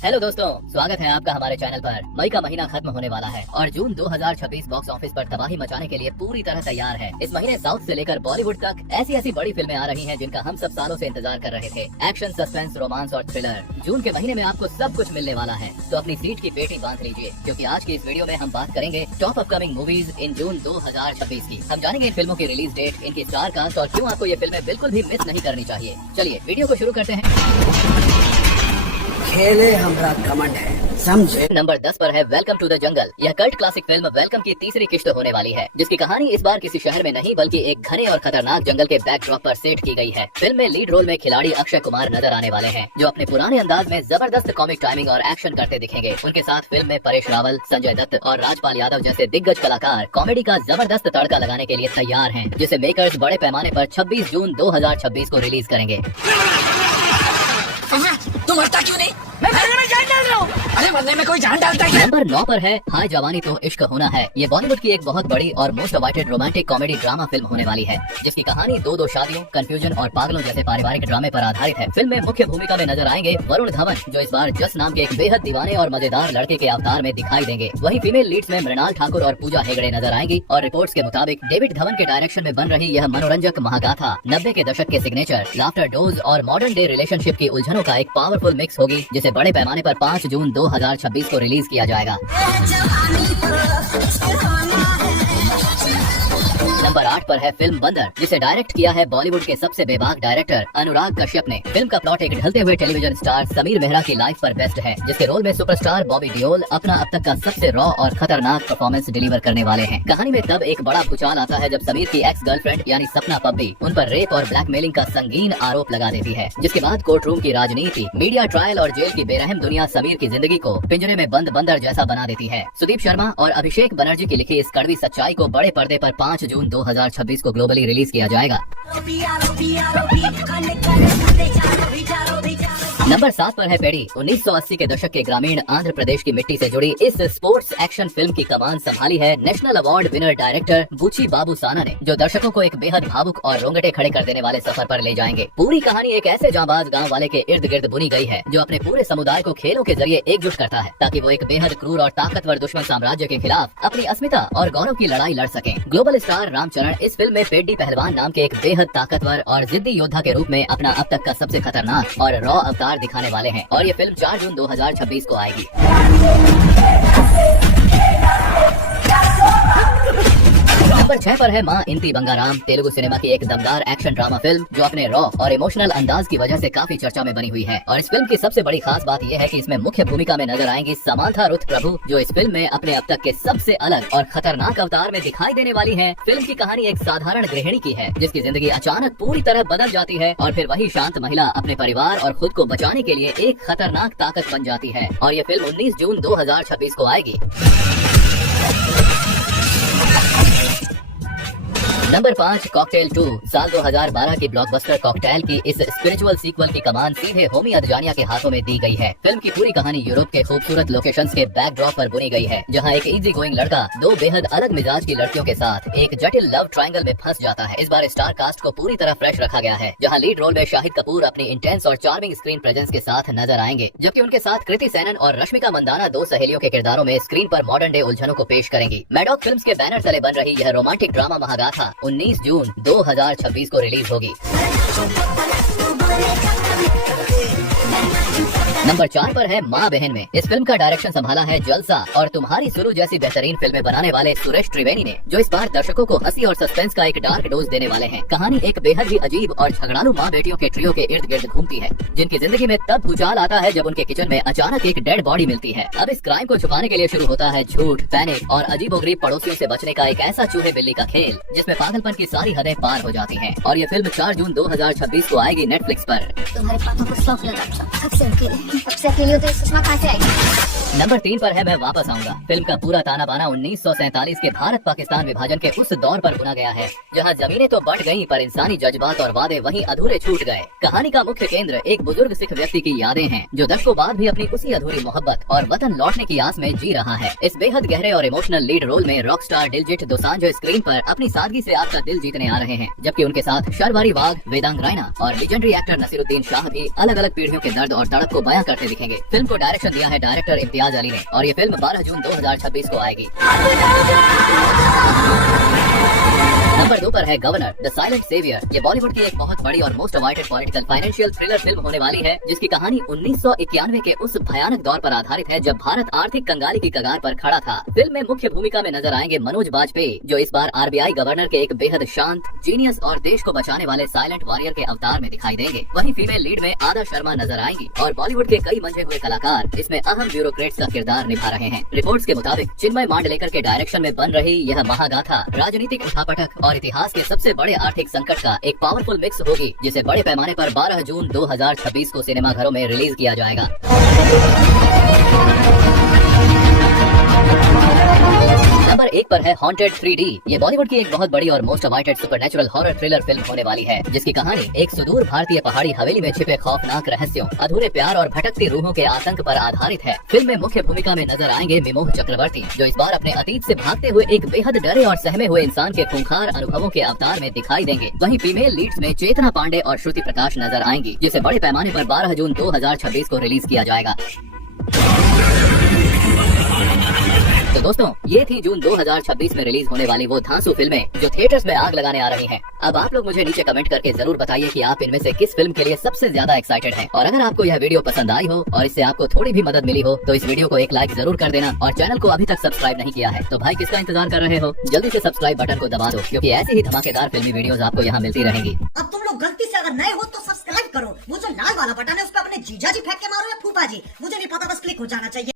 Hello दोस्तों, स्वागत है आपका हमारे चैनल पर। मई का महीना खत्म होने वाला है और जून 2026 बॉक्स ऑफिस पर तबाही मचाने के लिए पूरी तरह तैयार है। इस महीने साउथ से लेकर बॉलीवुड तक ऐसी ऐसी बड़ी फिल्में आ रही हैं जिनका हम सब सालों से इंतजार कर रहे थे। एक्शन, सस्पेंस, रोमांस और थ्रिलर। जून के महीने में आपको सब कुछ मिलने वाला है, तो अपनी सीट की पेटी बांध लीजिए, क्योंकि आज की इस वीडियो में हम बात करेंगे टॉप अपकमिंग मूवीज इन जून 2026 की। हम जानेंगे इन फिल्मों की रिलीज डेट, इनकी स्टार कास्ट और क्यों आपको ये फिल्में बिल्कुल भी मिस नहीं करनी चाहिए। चलिए वीडियो को शुरू करते हैं। खेले हमरा कमांड है, समझे। नंबर 10 पर है वेलकम टू द जंगल। यह कल्ट क्लासिक फिल्म वेलकम की तीसरी किस्त होने वाली है, जिसकी कहानी इस बार किसी शहर में नहीं बल्कि एक घने और खतरनाक जंगल के बैकड्रॉप पर सेट की गई है। फिल्म में लीड रोल में खिलाड़ी अक्षय कुमार नजर आने वाले हैं, जो अपने पुराने अंदाज में जबरदस्त कॉमिक टाइमिंग और एक्शन करते दिखेंगे। उनके साथ फिल्म में परेश रावल, संजय दत्त और राजपाल यादव जैसे दिग्गज कलाकार कॉमेडी का जबरदस्त तड़का लगाने के लिए तैयार हैं, जिसे मेकर्स बड़े पैमाने पर 26 जून 2026 को रिलीज करेंगे। तू मरता क्यों नहीं? मैं मरने में जान डाल रहा हूँ। अरे मरने में कोई जान डालता है? नंबर 9 पर है हाय जवानी तो इश्क होना है। ये बॉलीवुड की एक बहुत बड़ी और most awaited romantic comedy drama film होने वाली है, जिसकी कहानी दो शादियों, कंफ्यूजन और पागलों जैसे पारिवारिक ड्रामे पर आधारित है। फिल्म में मुख्य भूमिका में नजर आएंगे वरुण धवन, जो इस बार जस नाम के एक बेहद दीवाने और मजेदार लड़के के अवतार में दिखाई देंगे। वहीं फीमेल लीड्स में मृणाल ठाकुर और पूजा हेगड़े नजर आएंगी और रिपोर्ट्स के मुताबिक डेविड धवन के डायरेक्शन में बन रही यह मनोरंजक महागाथा 90 के दशक के सिग्नेचर लाफ्टर डोज और मॉडर्न डे रिलेशनशिप की उलझनों का एक पावरफुल मिक्स होगी, जिसे बड़े पैमाने पर 5 जून 2026 को रिलीज किया जाएगा। नंबर 8 पर है फिल्म बंदर, जिसे डायरेक्ट किया है बॉलीवुड के सबसे बेबाक डायरेक्टर अनुराग कश्यप ने। फिल्म का प्लॉट एक ढलते हुए टेलीविजन स्टार समीर मेहरा की लाइफ पर बेस्ड है, जिसके रोल में सुपरस्टार बॉबी देओल अपना अब तक का सबसे रॉ और खतरनाक परफॉर्मेंस डिलीवर करने वाले हैं। कहानी में तब एक बड़ा भूचाल आता है जब समीर की एक्स गर्लफ्रेंड यानी सपना पब्बी उन पर रेप और ब्लैकमेलिंग का संगीन आरोप लगा देती है, जिसके बाद कोर्ट रूम की राजनीति, मीडिया ट्रायल और जेल की बेरहम दुनिया समीर की जिंदगी को पिंजरे में बंद बंदर जैसा बना देती है। सुदीप शर्मा और अभिषेक बनर्जी की लिखी इस कड़वी सच्चाई को बड़े पर्दे पर 5 जून 2026 को ग्लोबली रिलीज किया जाएगा। नंबर 7 पर है पेडी। 1980 के दशक के ग्रामीण आंध्र प्रदेश की मिट्टी से जुड़ी इस स्पोर्ट्स एक्शन फिल्म की कमान संभाली है नेशनल अवार्ड विनर डायरेक्टर बुची बाबू साना ने, जो दर्शकों को एक बेहद भावुक और रोंगटे खड़े कर देने वाले सफर पर ले जाएंगे। पूरी कहानी एक ऐसे जांबाज गांव वाले के इर्द गिर्द बुनी गई है, जो अपने पूरे समुदाय को खेलों के जरिए एकजुट करता है, ताकि वो एक बेहद क्रूर और ताकतवर दुश्मन साम्राज्य के खिलाफ अपनी अस्मिता और गौरव की लड़ाई लड़ सकें। ग्लोबल स्टार रामचरण इस फिल्म में पेड्डी पहलवान नाम के एक बेहद ताकतवर और जिद्दी योद्धा के रूप में अपना अब तक का सबसे खतरनाक और रॉ अवतार दिखाने वाले हैं, और ये फिल्म 4 जून 2026 को आएगी। नंबर 6 पर है माँ इंती बंगाराम, तेलुगु सिनेमा की एक दमदार एक्शन ड्रामा फिल्म, जो अपने रॉ और इमोशनल अंदाज की वजह से काफी चर्चा में बनी हुई है। और इस फिल्म की सबसे बड़ी खास बात यह है कि इसमें मुख्य भूमिका में नजर आएंगी समांथा रुथ प्रभु, जो इस फिल्म में अपने अब तक के सबसे अलग और खतरनाक अवतार में दिखाई देने वाली है। फिल्म की कहानी एक साधारण गृहिणी की है, जिसकी जिंदगी अचानक पूरी तरह बदल जाती है, और फिर वही शांत महिला अपने परिवार और खुद को बचाने के लिए एक खतरनाक ताकत बन जाती है। और ये फिल्म 19 जून 2026 को आएगी। Number 5 cocktail 2। साल 2012 की ब्लॉकबस्टर कॉकटेल की इस स्पिरिचुअल सीक्वल की कमान सीधे होमी अदजानिया के हाथों में दी गई है। फिल्म की पूरी कहानी यूरोप के खूबसूरत लोकेशंस के बैकड्रॉप पर बुनी गई है, जहां एक इजी गोइंग लड़का दो बेहद अलग मिजाज की लड़कियों के साथ एक जटिल लव ट्रायंगल में फंस जाता है। इस बार स्टार कास्ट को पूरी तरह फ्रेश रखा गया है, जहां लीड रोल में शाहिद कपूर अपनी इंटेंस और चार्मिंग स्क्रीन प्रेजेंस के साथ नजर आएंगे, जबकि उनके साथ कृति सेनन और रश्मिका मंदाना दो सहेलियों के किरदारों में स्क्रीन पर मॉडर्न डे उलझनों को पेश करेंगी। मैडॉक फिल्म्स के बैनर तले बन रही यह रोमांटिक ड्रामा महागाथा 19 जून 2026 को रिलीज होगी। नंबर 4 पर है माँ बहन में। इस फिल्म का डायरेक्शन संभाला है जलसा और तुम्हारी सुलू जैसी बेहतरीन फिल्में बनाने वाले सुरेश त्रिवेणी ने, जो इस बार दर्शकों को हंसी और सस्पेंस का एक डार्क डोज देने वाले हैं। कहानी एक बेहद ही अजीब और झगड़ालू माँ बेटियों के ट्रियो के इर्द गिर्द घूमती है, जिनकी जिंदगी में तब भूचाल आता है जब उनके किचन में अचानक एक डेड बॉडी मिलती है। अब इस क्राइम को छुपाने के लिए शुरू होता है झूठ, पैनिक और अजीबोगरीब पड़ोसियों से बचने का एक ऐसा चूहे बिल्ली का खेल, जिसमें पागलपन की सारी हदें पार हो जाती हैं। और ये फिल्म 4 जून 2026 को आएगी नेटफ्लिक्स पर। तुम्हारे पापा को शौक लगा, सबसे अकेले हो तो सुषमा कहाँ से आई? नंबर 3 पर है मैं वापस आऊंगा। फिल्म का पूरा ताना बाना 1947 के भारत पाकिस्तान विभाजन के उस दौर पर बुना गया है जहां जमीनें तो बढ़ गईं पर इंसानी जज्बात और वादे वहीं अधूरे छूट गए। कहानी का मुख्य केंद्र एक बुजुर्ग सिख व्यक्ति की यादें हैं जो दशकों बाद भी अपनी उसी अधूरी मोहब्बत और वतन लौटने की आस में जी रहा है। इस बेहद गहरे और इमोशनल लीड रोल में rock star Diljit Dosanjh screen पर अपनी सादगी से आपका दिल जीतने आ रहे हैं, जबकि उनके साथ शर्वारी वाघ, वेदांग रायना और लेजेंडरी एक्टर नसीरुद्दीन शाह भी अलग अलग पीढ़ियों के दर्द और तड़प को बयां करते दिखेंगे। फिल्म को डायरेक्शन दिया है डायरेक्टर इम्तियाज अली ने और ये फिल्म 12 जून 2026 को आएगी। नंबर 2 पर है गवर्नर द साइलेंट सेवियर। ये बॉलीवुड की एक बहुत बड़ी और most avoided political financial thriller film होने वाली है जिसकी कहानी 1991 के उस भयानक दौर पर आधारित है जब भारत आर्थिक कंगाली की कगार पर खड़ा था। फिल्म में मुख्य भूमिका में नजर आएंगे मनोज बाजपेयी जो इस बार RBI गवर्नर के एक बेहद शांत, जीनियस और देश को बचाने वाले साइलेंट वॉरियर के अवतार में दिखाई देंगे। वहीं फीमेल लीड में आदा शर्मा नजर आएंगी और बॉलीवुड के कई मंझे हुए कलाकार इसमें अहम ब्यूरोक्रेट्स का किरदार निभा रहे हैं। रिपोर्ट्स के मुताबिक चिन्मय मांडलेकर के डायरेक्शन में बन रही यह महागाथा राजनीतिक उठापटक और इतिहास के सबसे बड़े आर्थिक संकट का एक पावरफुल मिक्स होगी जिसे बड़े पैमाने पर 12 जून 2026 को सिनेमाघरों में रिलीज किया जाएगा। नंबर 1 पर है हॉन्टेड 3D। ये बॉलीवुड की एक बहुत बड़ी और most avoided supernatural horror thriller film होने वाली है जिसकी कहानी एक सुदूर भारतीय पहाड़ी हवेली में छिपे खौफनाक रहस्यों, अधूरे प्यार और भटकती रूहों के आतंक पर आधारित है। फिल्म में मुख्य भूमिका में नजर आएंगे मिमोह चक्रवर्ती जो इस बार अपने अतीत से भागते हुए एक बेहद डरे और सहमे हुए इंसान के खूंखार अनुभवों के अवतार में दिखाई देंगे। वहीं फीमेल लीड्स में चेतना पांडे और श्रुति प्रकाश नजर आएंगी जिसे बड़े पैमाने पर 12 जून 2026 को रिलीज किया जाएगा। तो दोस्तों ये थी जून 2026 में रिलीज होने वाली वो धांसू फिल्में जो थिएटर्स में आग लगाने आ रही हैं। अब आप लोग मुझे नीचे कमेंट करके जरूर बताइए कि आप इनमें से किस फिल्म के लिए सबसे ज्यादा एक्साइटेड हैं। और अगर आपको यह वीडियो पसंद आई हो और इससे आपको थोड़ी भी मदद मिली हो तो इस वीडियो को एक लाइक जरूर कर देना और चैनल को अभी तक सब्सक्राइब नहीं किया है तो भाई किसका इंतजार कर रहे हो, जल्दी से सब्सक्राइब बटन को दबा दो क्योंकि ऐसी ही धमाकेदार फिल्मी वीडियोस आपको यहाँ मिलती रहेंगी। अब तुम लोग गलती से अगर नए हो तो सब्सक्राइब करो। वो जो लाल वाला बटन है उस पर अपने जीजा जी फेंक के मारो या फूफा जी, मुझे नहीं पता, बस क्लिक हो जाना चाहिए।